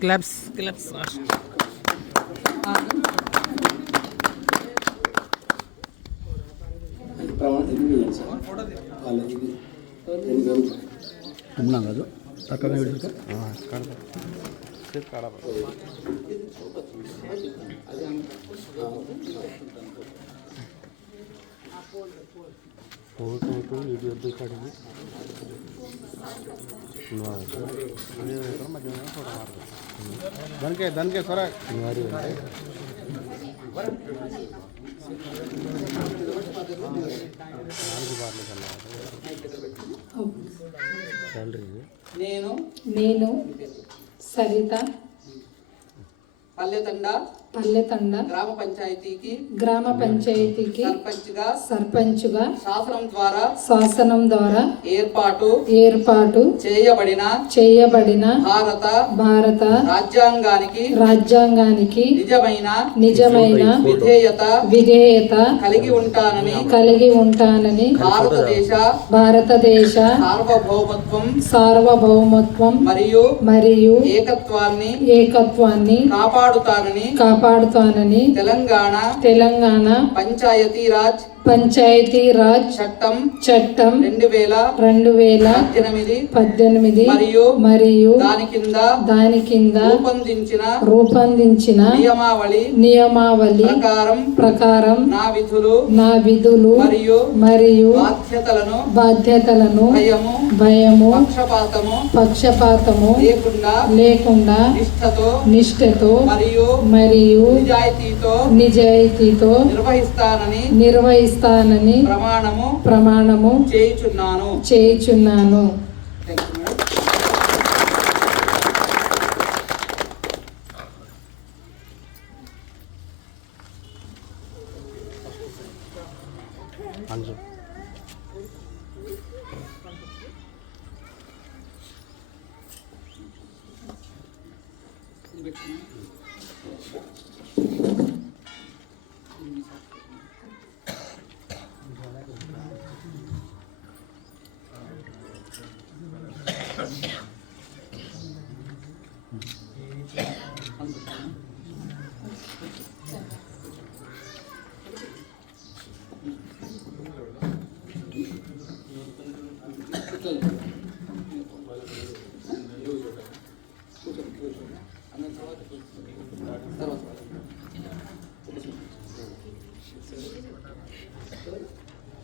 Clubs ఉన్నాం కాదు తక్కువ దానికే సరే నేను సరిత పల్లెతండ గ్రామ పంచాయతీకి సర్పంచ్గా శాసనం ద్వారా ఏర్పాటు చేయబడిన భారత రాజ్యాంగానికి నిజమైన విధేయత కలిగి ఉంటానని భారతదేశ సార్వభౌమత్వం మరియు ఏకత్వాన్ని కాపాడుతానని తెలంగాణ పంచాయతీరాజ్ చట్టం 2018 మరియు దాని కింద రూపొందించిన నియమావళి ప్రకారం నా విధులు మరియు బాధ్యతలను భయము పక్షపాతము లేకుండా నిష్ఠతో మరియు నిజాయితీతో నిర్వహిస్తానని ప్రమాణము చేయుచున్నాను.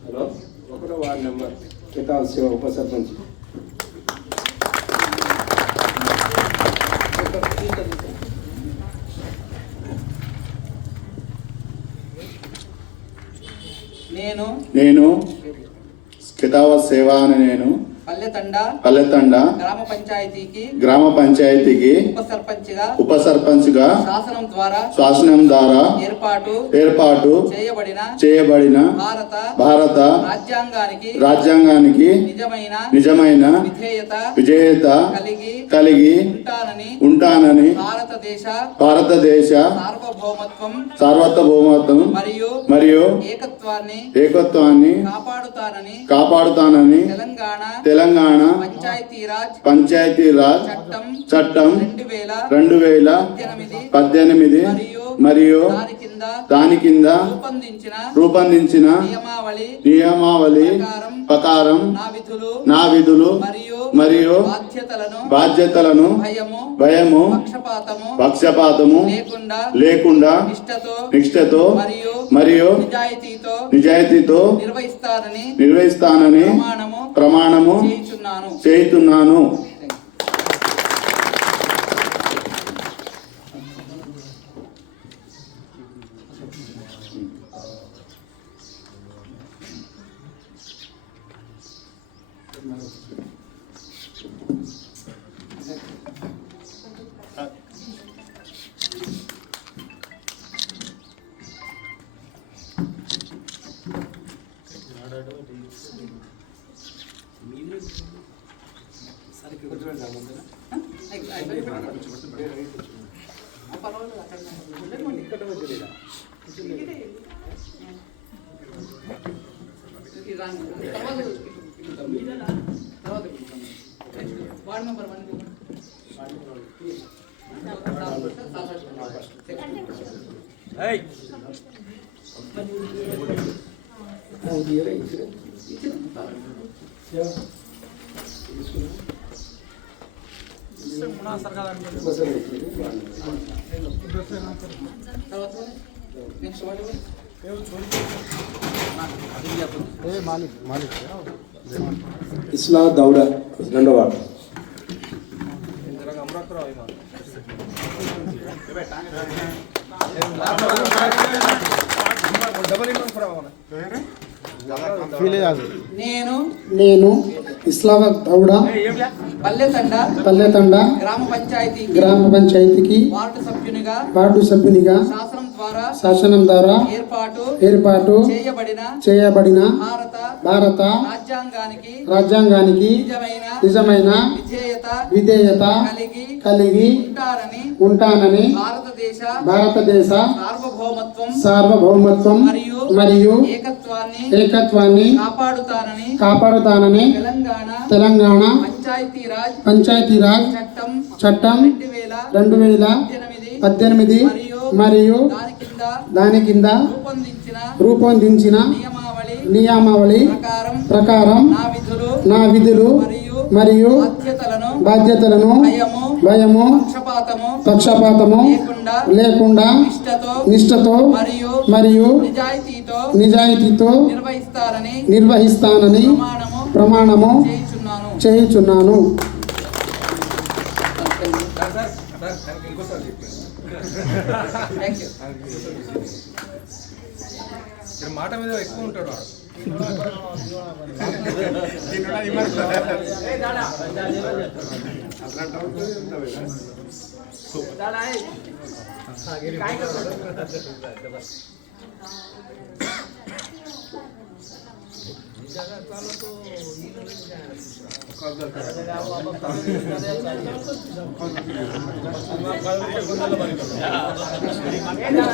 హలో, 1వ వార్డు నెంబర్ కితాబ్ శివ ఉప సర్పంచ్. నేను కితాబ్ సేవ అని నేను పల్లెతండ గ్రామ పంచాయతీకి ఉప సర్పంచ్గా శాసనం ద్వారా ఏర్పాటు చేయబడిన భారత రాజ్యాంగానికి నిజమైన విధేయత కలిగి ఉంటానని భారతదేశ సార్వభౌమత్వం మరియు ఏకత్వాన్ని కాపాడుతానని తెలంగాణ పంచాయతీరాజ్ చట్టం 2018 మరియు దాని కింద రూపొందించిన నియమావళి ప్రకారం నా విధులు మరియు బాధ్యతలను భయము పక్షపాతము లేకుండా నిష్ఠతో మరియు నిజాయితీతో నిర్వహిస్తానని ప్రమాణము చేయుచున్నాను. వార్డ్ మెంబర్ 1 ఇస్లా దౌడ రెండో వార్డు. నేను ఇస్లామాబాద్ దౌడ పల్లెతండ గ్రామ పంచాయతీకి వార్డు సభ్యునిగా శాసనం ద్వారా ఏర్పాటు చేయబడిన భారత రాజ్యాంగానికి నిజమైన విధేయత కలిగి ఉంటానని భారతదేశ సార్వభౌమత్వం మరియు ఏకత్వాన్ని కాపాడుతానని తెలంగాణ పంచాయతీరాజ్ చట్టం 2018 మరియు దాని కింద రూపొందించిన నియమావళి ప్రకారం నా విధులు మరియు బాధ్యతలను భయము పక్షపాతము లేకుండా నిష్ఠతో మరియు నిజాయితీతో నిర్వహిస్తానని ప్రమాణము చేయుచున్నాను. మాట మీద ఎక్కువ ఉంటాడు.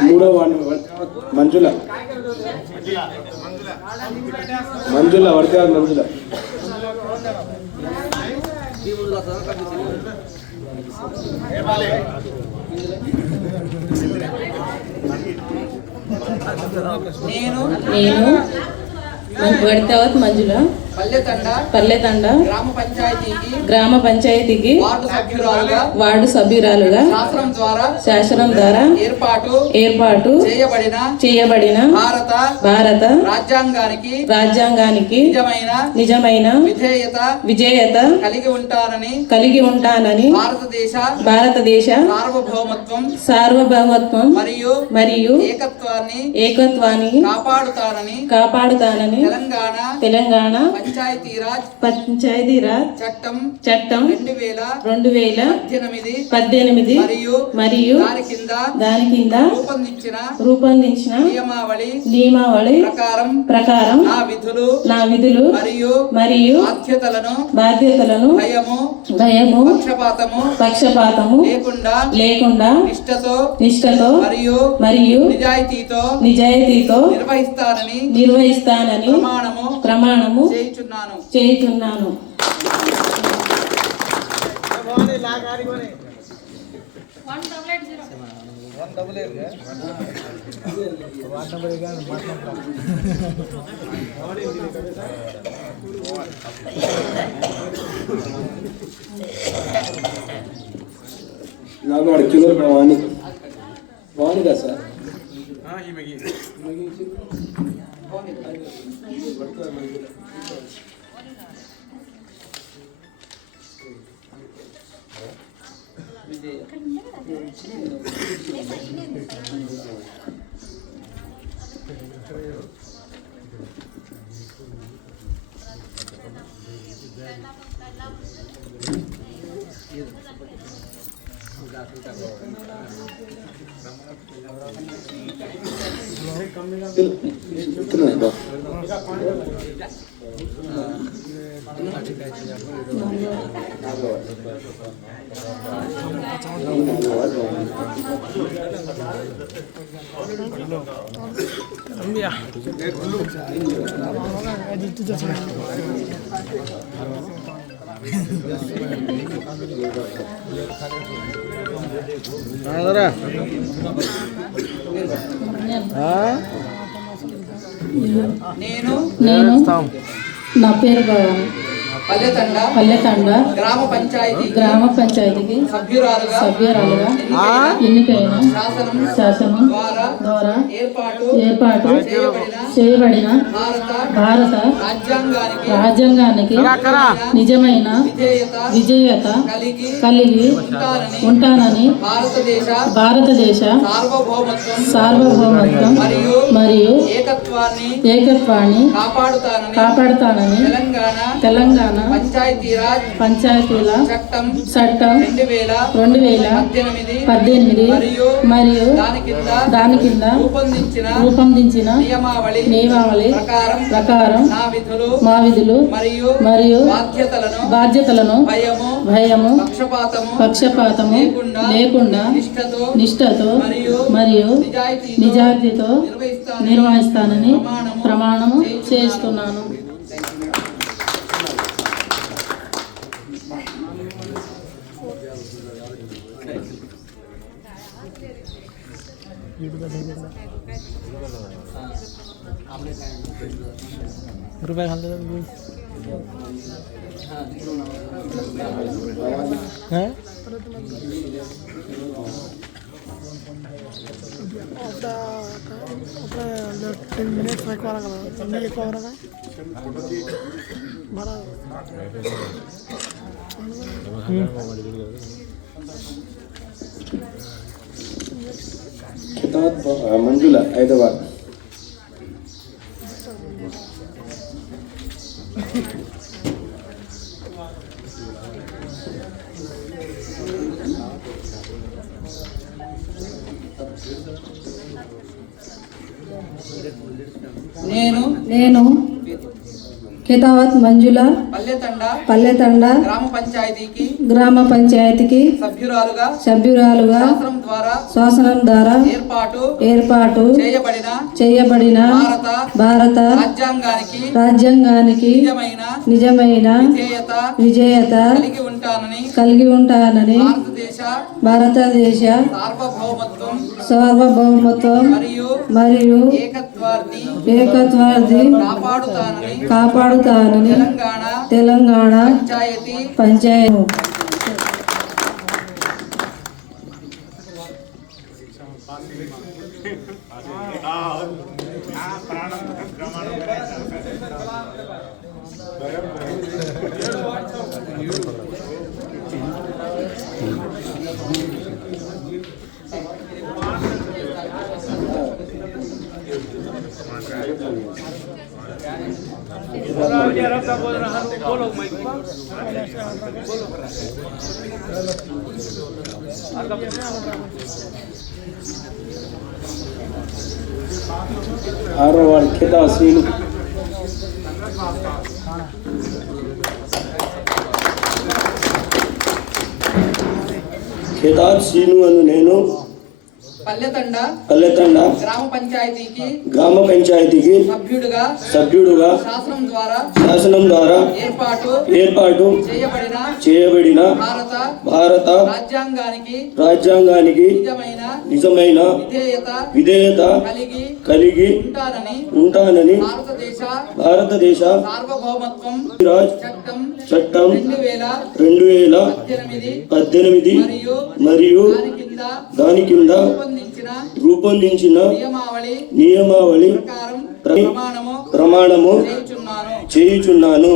మూడో వార్డు మంజుల వర్గాల మంజుల. నేను వడితావత్ మంజుల పల్లెతండ గ్రామ పంచాయతీకి వార్డు సభ్యురాలుగా శాసనం ద్వారా ఏర్పాటు చేయబడిన భారత రాజ్యాంగానికి నిజమైన విధేయత కలిగి ఉంటానని భారతదేశ సార్వభౌమత్వం మరియు ఏకత్వాన్ని కాపాడుతానని తెలంగాణ పంచాయతీరాజ్ చట్టం 2018 మరియు దాని కింద రూపొందించిన నియమావళి ప్రకారం నా విధులు మరియు బాధ్యతలను భయము పక్షపాతము లేకుండా నిష్ఠతో మరియు నిజాయితీతో నిర్వహిస్తానని ప్రమాణము చేయుచున్నాను. నాకు అడిగిన వాణి కదా సార్. Nada. నేను నేస్తాం. నా పేరు భవాని. పల్లెతండ పల్లెతండ గ్రామ పంచాయతీకి సభ్యురాలుగా ఎన్నికైన శాసనం ద్వారా ఏర్పాటు చేయబడిన భారత రాజ్యాంగానికి నిజమైన విజేయత కలిగి ఉంటానని భారతదేశ సార్వభౌమత్వం మరియు ఏకత్వాన్ని కాపాడుతానని తెలంగాణ పంచాయతీరాజ్ చట్టం 2018 మరియు దాని కింద రూపొందించిన నియమావళి ప్రకారం మా విధులు మరియు బాధ్యతలను భయము పక్షపాతము లేకుండా నిష్ఠతో మరియు నిజాయితీతో నిర్వహిస్తానని ప్రమాణము చేస్తున్నాను. रुपये खाते हैं మంజుల హైదరాబాద్. నేను ఖేతావత్ మంజుల పల్లెతండ గ్రామ పంచాయతీకి సభ్యురాలుగా శాసనం ద్వారా ఏర్పాటు చేయబడిన భారత రాజ్యాంగానికి నిజమైన విజేయత కలిగి ఉంటానని భారతదేశ సార్వభౌమత్వం మరియు ఏకత్వాన్ని కాపాడుతానని తెలంగాణ పంచాయతీ ఆరో వార్డు ఖేతా శ్రీను. ఖేతా శ్రీను అను నేను పల్లెతండ గ్రామ పంచాయతీకి సభ్యుడుగా శాసనం ద్వారా ఏర్పాటు చేయబడిన భారత రాజ్యాంగానికి నిజమైన విధేయత కలిగి ఉంటానని భారతదేశ చట్టం 2018 మరియు దాని కింద రూపొందించిన నియమావళి ప్రమాణము చేయుచున్నాను.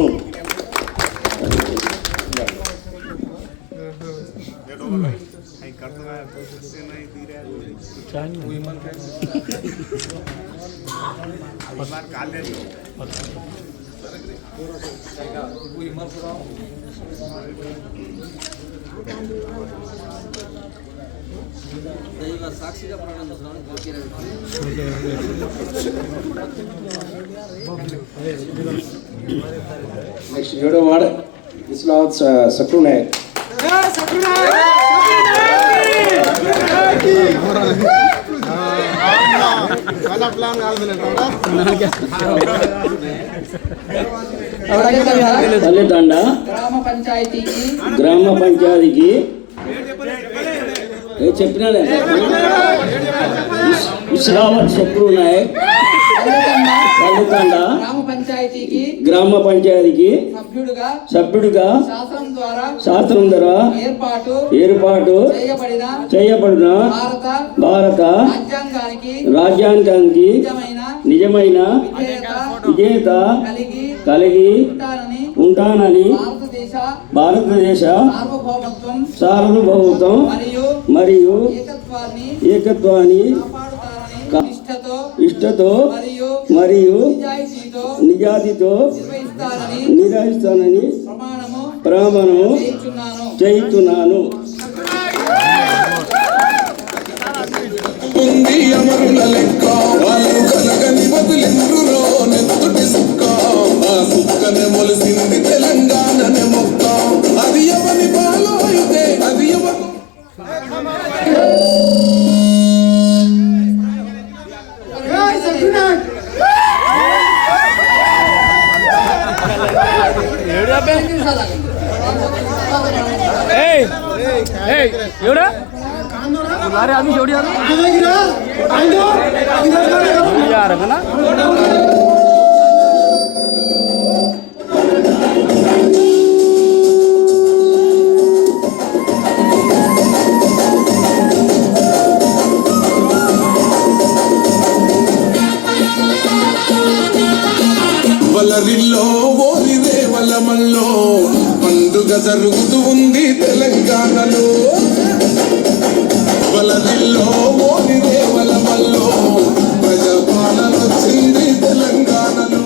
నెక్స్ట్ 7వ వార్డు విశ్వనాథ్ సక్రు నాయక్. పల్లెతండ గ్రామ పంచాయతీకి చెప్పినా శ్రావణ్ శక్రు నాయక్ పల్లెతండ గ్రామ పంచాయతీకి సభ్యుడిగా శాస్త్రం ద్వారా ఏర్పాటు చేయబడిన భారత రాజ్యాంగానికి నిజమైన విజేత కలిగి ఉంటానని భారతదేశ సార్వభౌమత్వం మరియు ఏకత్వాన్ని ఇష్టతో మరియు నిజాయితీతో నిర్వహిస్తానని ప్రమాణం చేస్తున్నాను. అమరుల లెక్క వాళ్ళు కలగని వదిలిండ్రురో నెత్తుటి సుక్క ఆ సుక్కనే మొలిసింది తెలంగాణనే మొక్క అది ఎవరి పాలో అయితే అది ఎవరు ఎవడా अरे आदमी छोड़ यार यार है ना వలరిల్లో ఓలిదే వలమల్లో పండుగ జరుగుతూ ఉంది తెలంగాణలో వలరిల్లో ఓలిదే వలమల్లో ప్రజాపాలన వచ్చింది తెలంగాణలో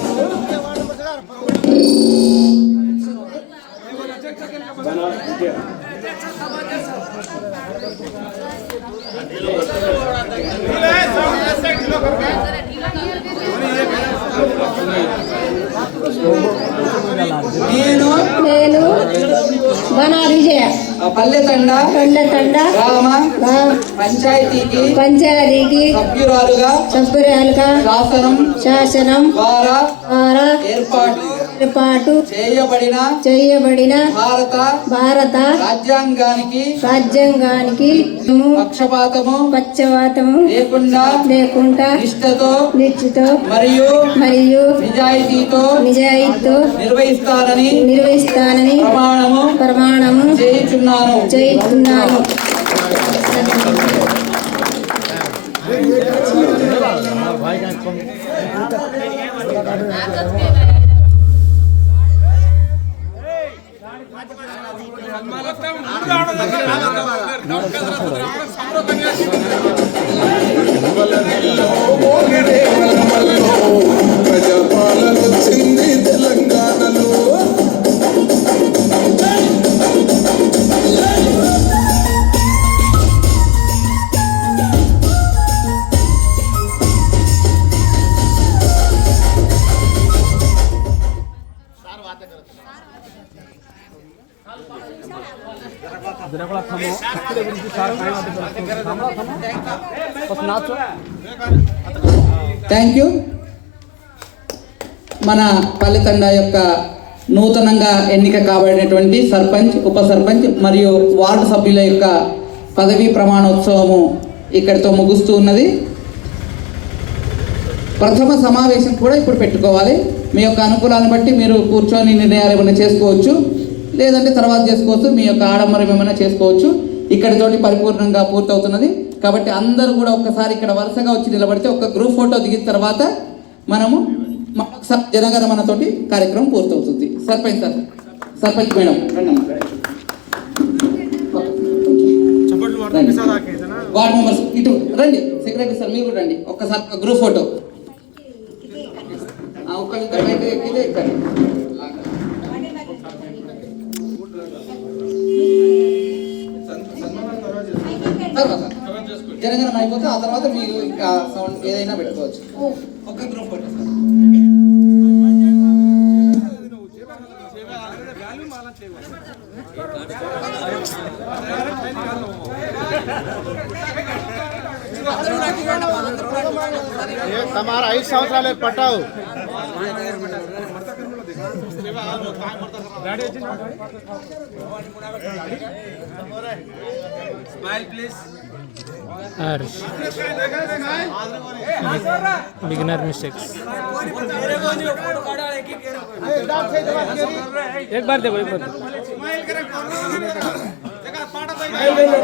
నేను బనా విజయ పల్లెతండ గ్రామ పంచాయతీకి సభ్యురాలుగా శాసనం ద్వారా ఏర్పాటు చేయబడిన భారత రాజ్యాంగానికి పక్షపాతము లేకుండా నిష్ఠతో మరియు నిజాయితీతో నిర్వహిస్తానని ప్రమాణము చేయుచున్నాను. ప్రజాపాలన వచ్చింది తెలంగాణలో థ్యాంక్ యూ. మన పల్లెతండ యొక్క నూతనంగా ఎన్నిక కాబడినటువంటి సర్పంచ్, ఉప సర్పంచ్ మరియు వార్డు సభ్యుల యొక్క పదవీ ప్రమాణోత్సవము ఇక్కడితో ముగుస్తూ ఉన్నది. ప్రథమ సమావేశం కూడా ఇప్పుడు పెట్టుకోవాలి. మీ యొక్క అనుకూలాన్ని బట్టి మీరు కూర్చొని నిర్ణయాలు ఏమైనా చేసుకోవచ్చు, లేదంటే తర్వాత చేసుకోవచ్చు. మీ యొక్క ఆడంబరం ఏమైనా చేసుకోవచ్చు. ఇక్కడితోటి పరిపూర్ణంగా పూర్తవుతున్నది. కాబట్టి అందరూ కూడా ఒక్కసారి ఇక్కడ వరుసగా వచ్చి నిలబడితే ఒక గ్రూప్ ఫోటో దిగిన తర్వాత మనము జనగణమనతోటి కార్యక్రమం పూర్తవుతుంది. సర్పంచ్ మేడం వార్డ్ మెంబర్స్ ఇటు రండి. సెక్రటరీ సార్ మీరు కూడా రండి. ఒక్కసారి గ్రూప్ ఫోటో ఒక్కరిద్దరు బయట ఎక్కితే ఎక్కండి. జనగణన అయిపోతే ఆ తర్వాత మీరు ఇంకా సౌండ్ ఏదైనా పెట్టుకోవచ్చు. ఒక్క గ్రూప్ ఫోటో సార్. हमारा 5 సంవత్సరాలే పట్టావు. Smile please. बिगिनर मिस्टेक्स एक बार देखो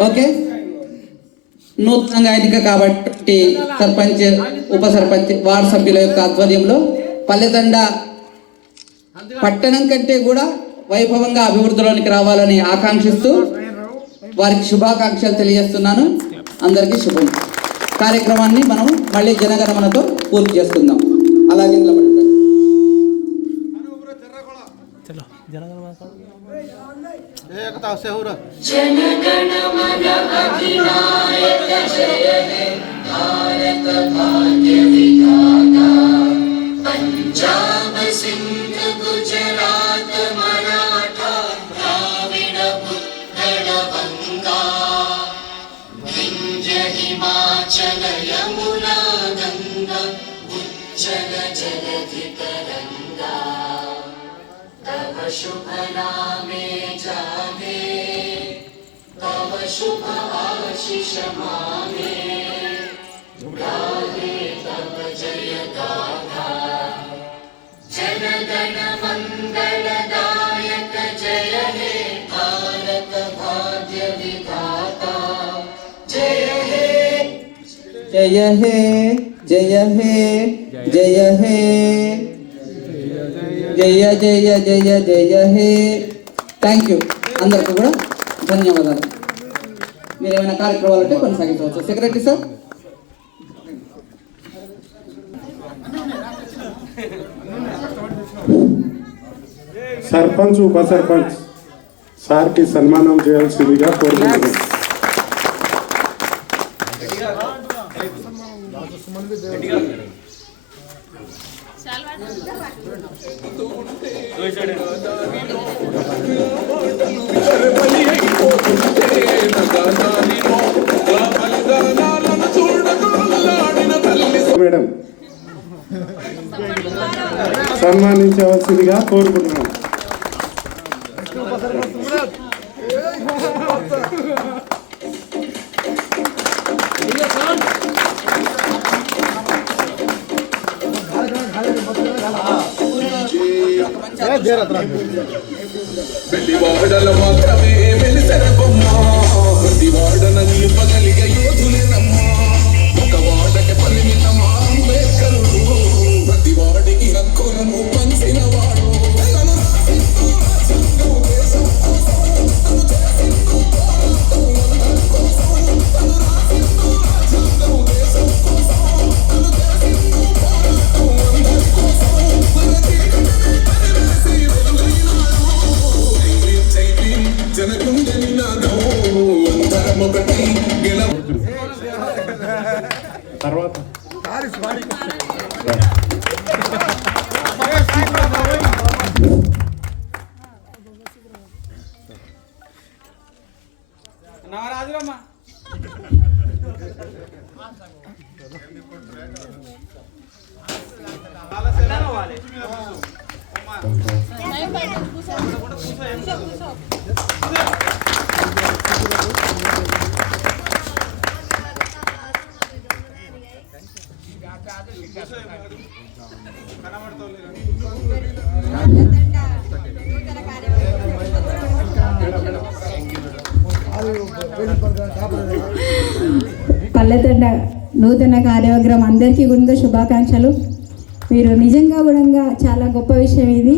ఓకే, నూతనంగా ఎన్నిక కాబట్టి సర్పంచ్, ఉప సర్పంచ్, వార్డు సభ్యుల యొక్క ఆధ్వర్యంలో పల్లెతండ పట్టణం కంటే కూడా వైభవంగా అభివృద్ధిలోనికి రావాలని ఆకాంక్షిస్తూ వారికి శుభాకాంక్షలు తెలియజేస్తున్నాను. అందరికీ శుభం. కార్యక్రమాన్ని మనం మళ్ళీ జనగణమనతో పూర్తి చేసుకుందాం. అలాగే నిలబడండి. चलो जनगणमन जनगणमन अधिनायक जय हे भारत भाग्य विधाता पंजाब सिंध गुजरात मराठा द्राविड उत्कल गंगा विंध्य हिमाचल यमुना गंगा उच्चल जलधि तरंगा तव शुभ नामे जागे तव शुभ आशीष मांगे गाहे तव जय गाथा जनगण मंगल दायक जय हे भारत भाग्य विधाता जय हे జయ హే జయ హే జయ హే జయ జయ జయ జయ హే. Thank you. అందరికీ కూడా ధన్యవాదాలు. మీరు ఏమైనా కార్యక్రమాలు ఉంటే కొనసాగించవచ్చు. Secretary sir. సర్పంచ్ ఉప సర్పంచ్ సార్కి సన్మానం చేయాల్సిందిగా కోరుకుంటున్నాను. మేడం సన్మానించవలసిందిగా కోరుకుంటున్నాం. ಬೆಳ್ಳಿವಾಡಲ ಮಾತ್ರವೇ ಮೆಲಿಸರ ಬೊಮ್ಮ ಪ್ರತಿವಾಡನ ನಿಲ್ಪಗಲಿಗೆ ಯೋಧುಲೆ ನಮ್ಮ ಮುಖವಾಡಕ್ಕೆ ಪರಿಮಿತಮ ಅಂಬೇಡ್ಕರುಡು ಪ್ರತಿವಾಡಿಗೆ ಹಕ್ಕುలను పంచినవాడు తర్వాత పల్లెతండ నూతన కార్యక్రమం అందరికీ కూడా శుభాకాంక్షలు. మీరు నిజంగా కూడా చాలా గొప్ప విషయం ఇది.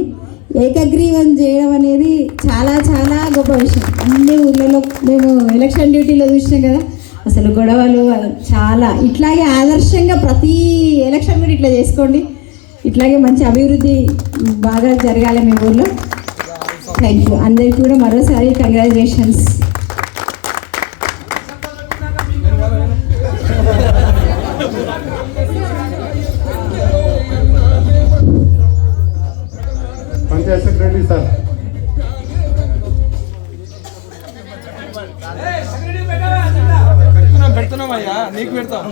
ఏకగ్రీవం చేయడం అనేది చాలా చాలా గొప్ప విషయం. అన్ని ఊళ్ళలో మేము ఎలక్షన్ డ్యూటీలో చూసినాం కదా, అసలు గొడవలు చాలా. ఇట్లాగే ఆదర్శంగా ప్రతి ఎలక్షన్ కూడా ఇట్లా చేసుకోండి. ఇట్లాగే మంచి అభివృద్ధి బాగా జరగాలి మీ ఊళ్ళో. Thank you. అందరికీ కూడా మరోసారి కంగ్రాచులేషన్స్. Panchayat secretary sir. పెడుతున్నామయ్యా, నీకు పెడతాం.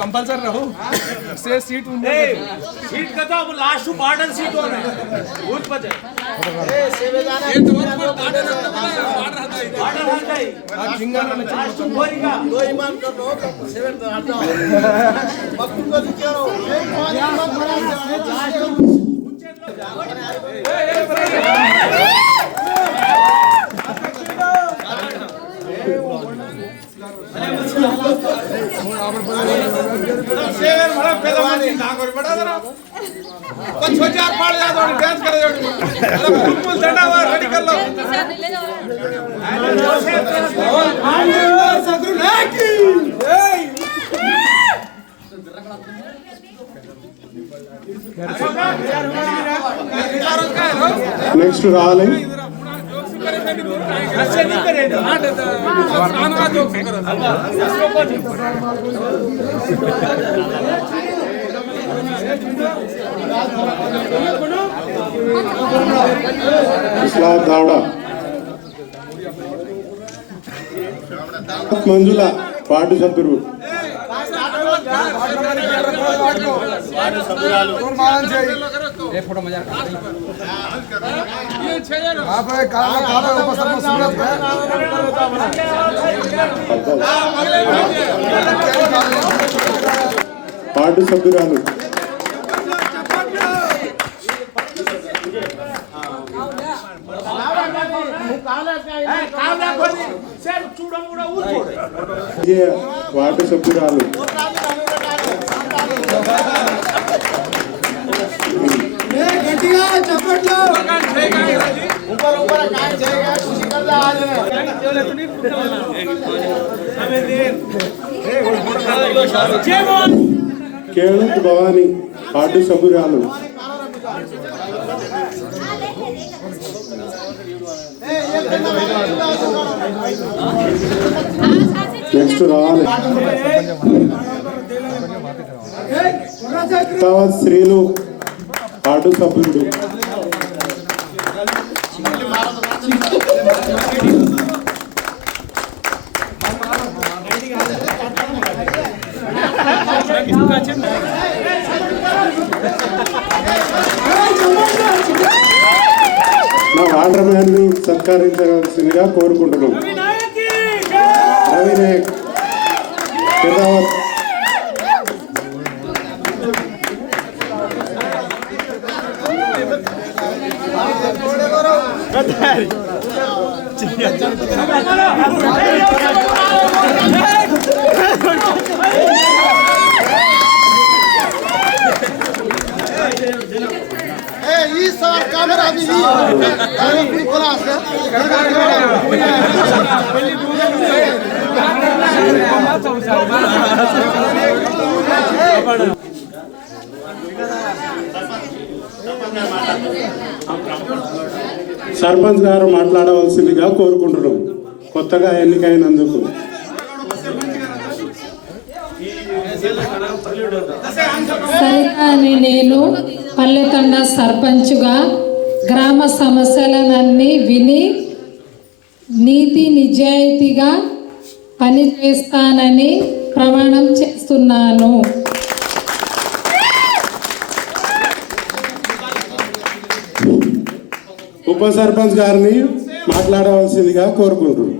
कंपल्सरी रहो से सीट उनके सीट का तो लास्ट मॉडल सीट हो रहा है बहुत बचे ये तो ऑर्डर रहता है जिंगा में लास्ट बोरिंगा दो ईमान कर लो सेवन हटाओ मक्कू को दिखाओ सेवन बड़ा पहले मानी ना कर बड़ा जरा कुछ हो जा पाड़ जा थोड़ी डांस करे जोड़ी फुल डंडा हुआ रेडी कर लो सदरू लाकी నెక్స్ట్ రావాలి ऐसे नहीं करे खाना जो ఇస్లాం దావడా మంజుల వార్డు సభ్యులు एक फोटो मजा ये छेड़ो आप काला ऊपर सब सूरत है వార్డు సభ్యురాలు వార్డు సభ్యురాలు కేళత్ భవాని వార్డు సభ్యురాలు నెక్స్ట్ రావాలి తవత్ శ్రీలు వార్డు సభ్యుడు నా వాటర్ మ్యాన్ ని సత్కరించవలసిందిగా కోరుకుంటున్నాం. రవి నాయక్ పెదావత్ సర్పంచ్ గారు మాట్లాడవలసిందిగా కోరుకుంటున్నాం కొత్తగా ఎన్నికైనందుకు. సరితాని నేను పల్లెతండ సర్పంచుగా గ్రామ సమస్యలనన్నీ విని నీతి నిజాయితీగా పనిచేస్తానని ప్రమాణం చేస్తున్నాను. ఉప సర్పంచ్ గారిని మాట్లాడవలసిందిగా కోరుకుంటున్నాం.